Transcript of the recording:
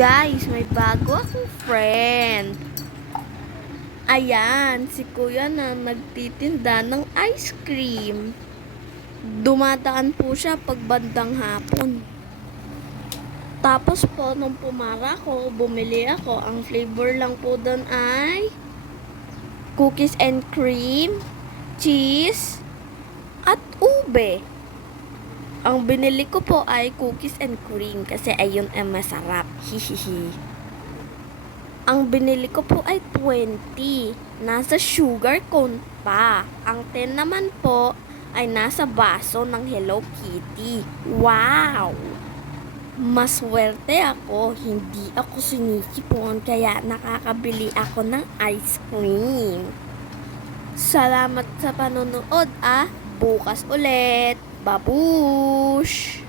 Guys, may bago akong friend. Ayan, si kuya na nagtitinda ng ice cream. Dumadaan po siya pag bandang hapon. Tapos po, nung pumara ko, bumili ako. Ang flavor lang po doon ay cookies and cream, cheese, at ube. Ang binili ko po ay cookies and cream kasi ayun ay masarap. Hihihi. Ang binili ko po ay 20. Nasa sugar cone pa. Ang 10 naman po ay nasa baso ng Hello Kitty. Wow! Maswerte ako. Hindi ako sinisipon kaya nakakabili ako ng ice cream. Salamat sa panonood ah. Bukas ulit. Babush!